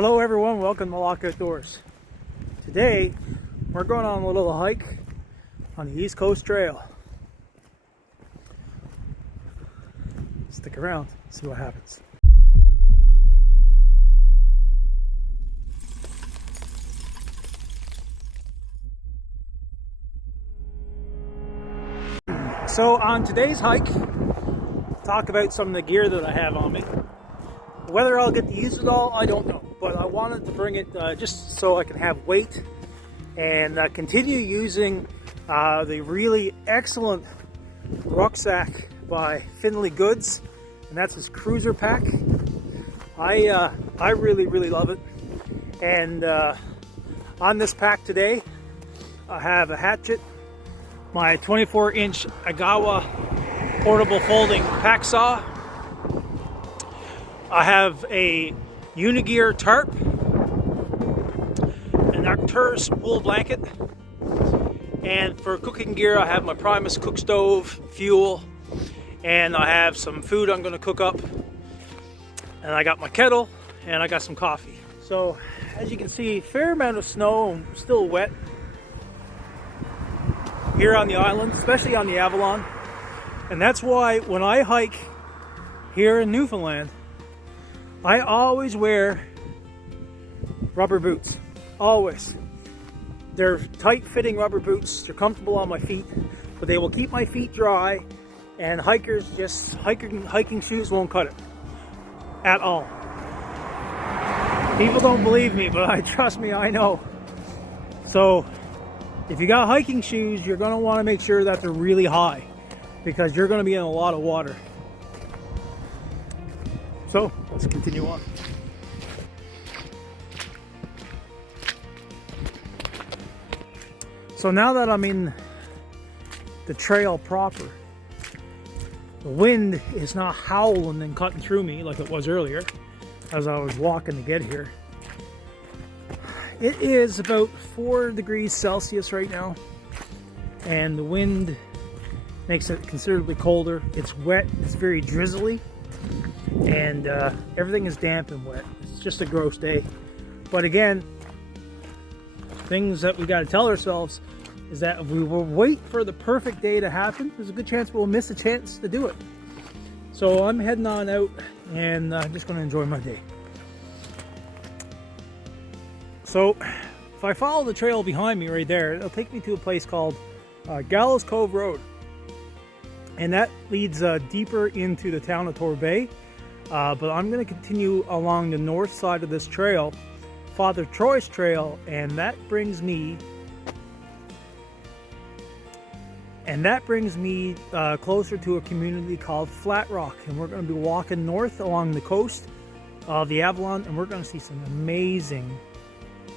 Hello everyone, welcome to Locke Outdoors. Today we're going on a little hike on the East Coast Trail. Stick around, see what happens. So on today's hike, talk about some of the gear that I have on me. Whether I'll get to use it all, I don't know. But I wanted to bring it just so I can have weight and continue using the really excellent rucksack by Finley Goods, and that's his cruiser pack. I really love it. And on this pack today, I have a hatchet, my 24-inch Agawa portable folding pack saw. I have a Unigear tarp, an Arcturus wool blanket, and for cooking gear I have my Primus cook stove, fuel, and I have some food I'm going to cook up, and I got my kettle, and I got some coffee. So as you can see, fair amount of snow and still wet here on the island, especially on the Avalon, and that's why when I hike here in Newfoundland, I always wear rubber boots, always. They're tight-fitting rubber boots, they're comfortable on my feet, but they will keep my feet dry, and hiking shoes won't cut it at all. People don't believe me, but trust me, I know. So if you got hiking shoes, you're going to want to make sure that they're really high, because you're going to be in a lot of water. So let's continue on. So now that I'm in the trail proper, the wind is not howling and cutting through me like it was earlier as I was walking to get here. It is about 4 degrees Celsius right now, and the wind makes it considerably colder. It's wet, it's very drizzly, and everything is damp and wet. It's just a gross day. But again, things that we got to tell ourselves is that if we will wait for the perfect day to happen, there's a good chance we'll miss a chance to do it. So I'm heading on out, and I'm just going to enjoy my day. So if I follow the trail behind me right there, it'll take me to a place called Gallows Cove Road, and that leads deeper into the town of Torbay. But I'm going to continue along the north side of this trail, Father Troy's Trail, and that brings me closer to a community called Flat Rock, and we're going to be walking north along the coast of the Avalon, and we're going to see some amazing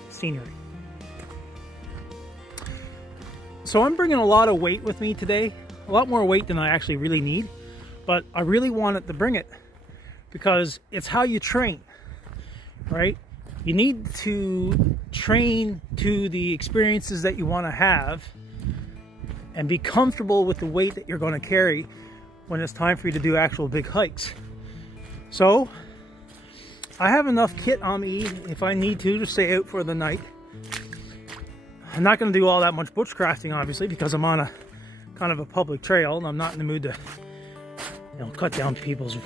scenery. So I'm bringing a lot of weight with me today, a lot more weight than I actually really need, but I really wanted to bring it because it's how you train, right? You need to train to the experiences that you want to have and be comfortable with the weight that you're going to carry when it's time for you to do actual big hikes. So I have enough kit on me if I need to stay out for the night. I'm not going to do all that much bushcrafting, obviously, because I'm on a kind of a public trail and I'm not in the mood to, cut down people's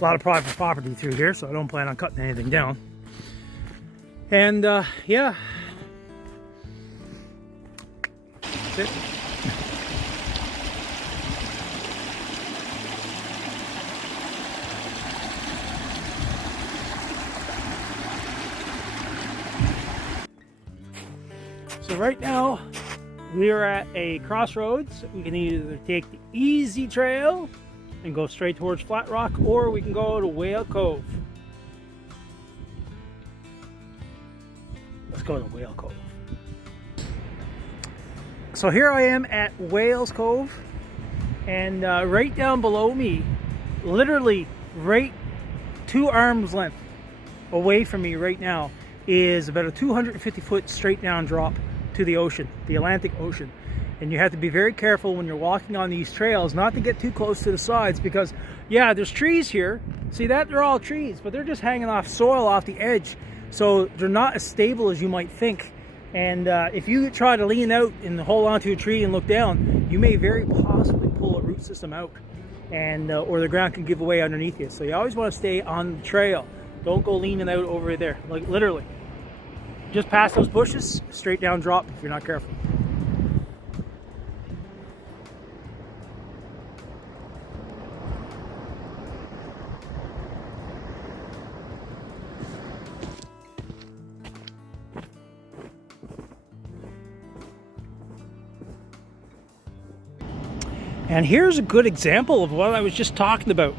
a lot of private property through here, so I don't plan on cutting anything down. And yeah, that's it. So right now we are at a crossroads. We can either take the easy trail and go straight towards Flat Rock, or we can go to Whale Cove. Let's go to Whale Cove. So here I am at Whale Cove, and right down below me, literally right 2 arms length away from me right now, is about a 250-foot straight down drop to the ocean, the Atlantic Ocean. And you have to be very careful when you're walking on these trails not to get too close to the sides, because yeah, there's trees here. See that? They're all trees, but they're just hanging off soil off the edge. So they're not as stable as you might think. And if you try to lean out and hold onto a tree and look down, you may very possibly pull a root system out, and or the ground can give away underneath you. So you always want to stay on the trail. Don't go leaning out over there, like literally. Just past those bushes, straight down drop if you're not careful. And here's a good example of what I was just talking about.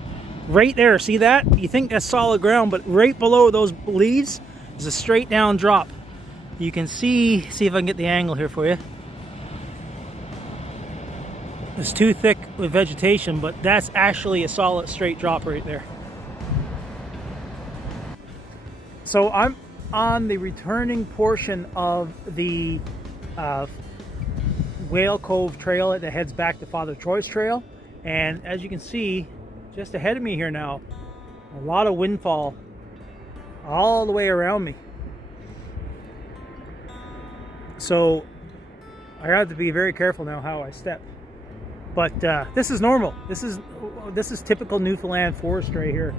Right there, see that? You think that's solid ground, but right below those leaves is a straight down drop. You can see if I can get the angle here for you. It's too thick with vegetation, but that's actually a solid straight drop right there. So I'm on the returning portion of the Whale Cove trail that heads back to Father Troy's trail, and as you can see just ahead of me here now, a lot of windfall all the way around me. So I have to be very careful now how I step, but this is normal. This is typical Newfoundland forest right here.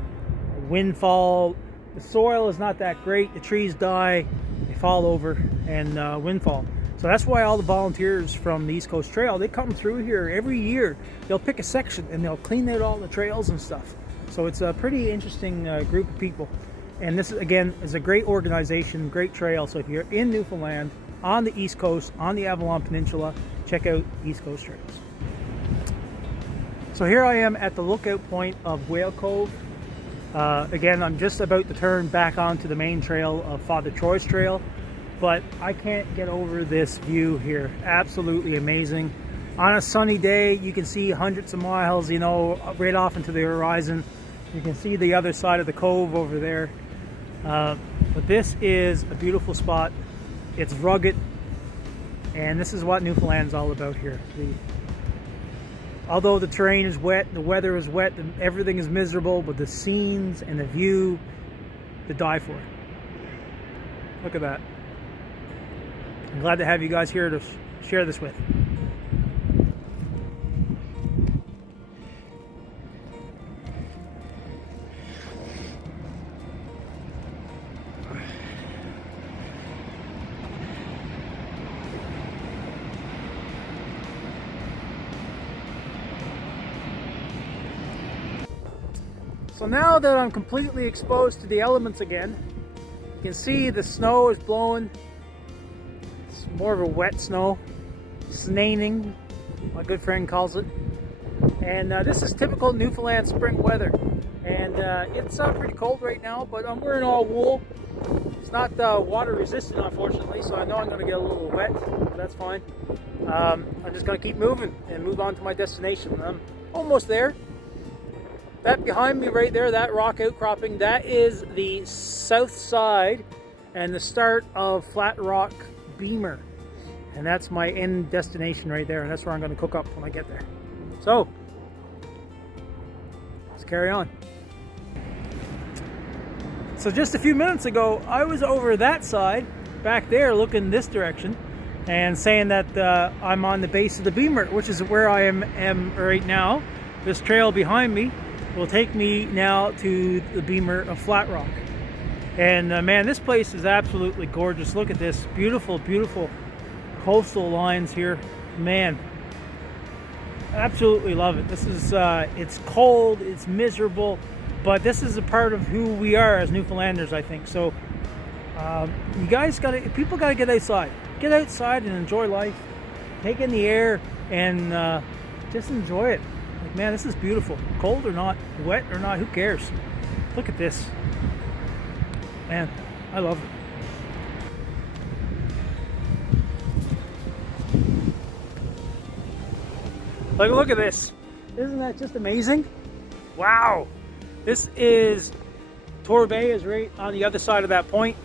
Windfall, the soil is not that great, the trees die, they fall over, and windfall. So that's why all the volunteers from the East Coast Trail, they come through here every year. They'll pick a section and they'll clean out all the trails and stuff. So it's a pretty interesting group of people. And this, again, is a great organization, great trail. So if you're in Newfoundland, on the East Coast, on the Avalon Peninsula, check out East Coast Trails. So here I am at the lookout point of Whale Cove. Again, I'm just about to turn back onto the main trail of Father Troy's trail. But I can't get over this view here. Absolutely amazing. On a sunny day, you can see hundreds of miles, you know, right off into the horizon. You can see the other side of the cove over there. But this is a beautiful spot. It's rugged, and this is what Newfoundland's all about here. Although the terrain is wet, the weather is wet, and everything is miserable, but the scenes and the view, to die for. Look at that. I'm glad to have you guys here to share this with. So now that I'm completely exposed to the elements again, you can see the snow is blowing. More of a wet snow, snaining, my good friend calls it. And this is typical Newfoundland spring weather. And it's pretty cold right now, but I'm wearing all wool. It's not water resistant, unfortunately, so I know I'm going to get a little wet, but that's fine. I'm just going to keep moving and move on to my destination. I'm almost there. That behind me right there, that rock outcropping, that is the south side and the start of Flat Rock Beamer, and that's my end destination right there, and that's where I'm going to cook up when I get there. So let's carry on. So just a few minutes ago, I was over that side back there looking this direction and saying that I'm on the base of the Beamer, which is where I am right now. This trail behind me will take me now to the Beamer of Flat Rock. And man, this place is absolutely gorgeous. Look at this beautiful, beautiful coastal lines here. Man, absolutely love it. This is, it's cold, it's miserable, but this is a part of who we are as Newfoundlanders, I think. So you guys people gotta get outside. Get outside and enjoy life. Take in the air and just enjoy it. Like, man, this is beautiful. Cold or not, wet or not, who cares? Look at this. Man, I love it. Look at this. Isn't that just amazing? Wow. This is, Torbay is right on the other side of that point.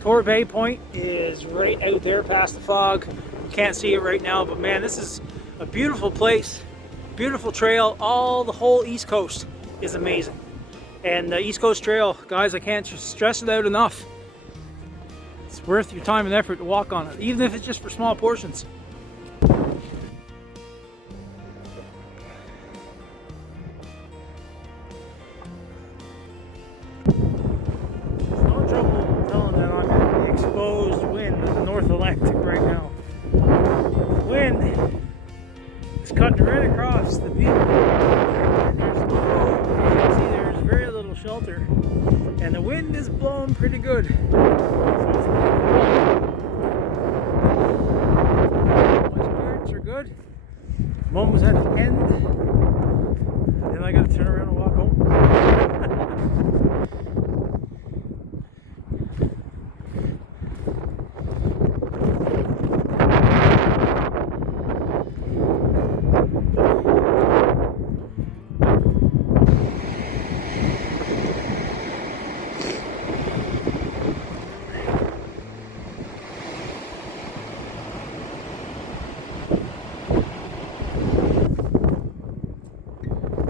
Torbay Point is right out there past the fog. You can't see it right now, but man, this is a beautiful place. Beautiful trail. The whole East Coast is amazing. And the East Coast Trail, guys, I can't stress it out enough. It's worth your time and effort to walk on it, even if it's just for small portions. There's no trouble telling that I'm in the exposed wind of the North Atlantic right now. The wind is cutting right across the beach. There's very little shelter, and the wind is blowing pretty good. So it's pretty cool. My spirits are good. I'm almost at the end, and then I gotta turn around and walk home.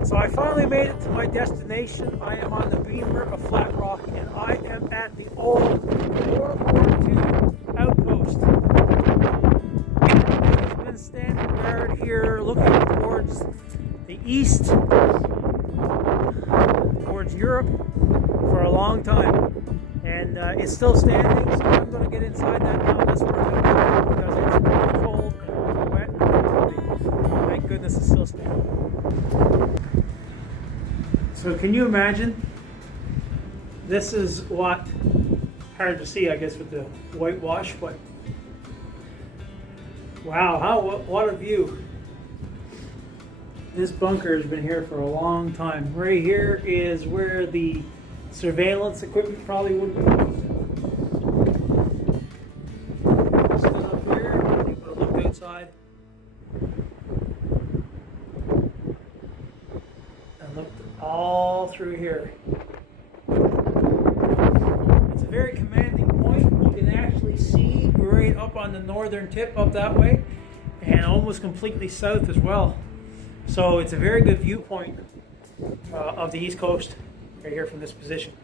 So I finally made it to my destination. I am on the Beamer of Flat Rock, and I am at the old World War II outpost. I've been standing guard here looking towards the east, towards Europe, for a long time. And it's still standing, so I'm going to get inside that now. That's where I'm going to go, because it's really cold and wet and thank goodness it's still standing. So can you imagine? This is what, hard to see I guess with the whitewash, but wow, what a view. This bunker has been here for a long time. Right here is where the surveillance equipment probably would be used. Stood up here, you could look outside. All through here. It's a very commanding point. You can actually see right up on the northern tip up that way, and almost completely south as well. So it's a very good viewpoint of the East Coast right here from this position.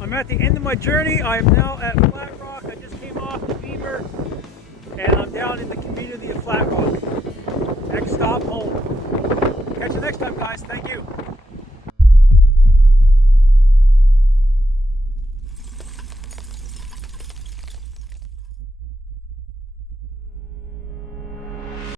I'm at the end of my journey. I am now at Flat Rock. I just came off the Beamer, and I'm down in the community of Flat Rock. Next stop, home.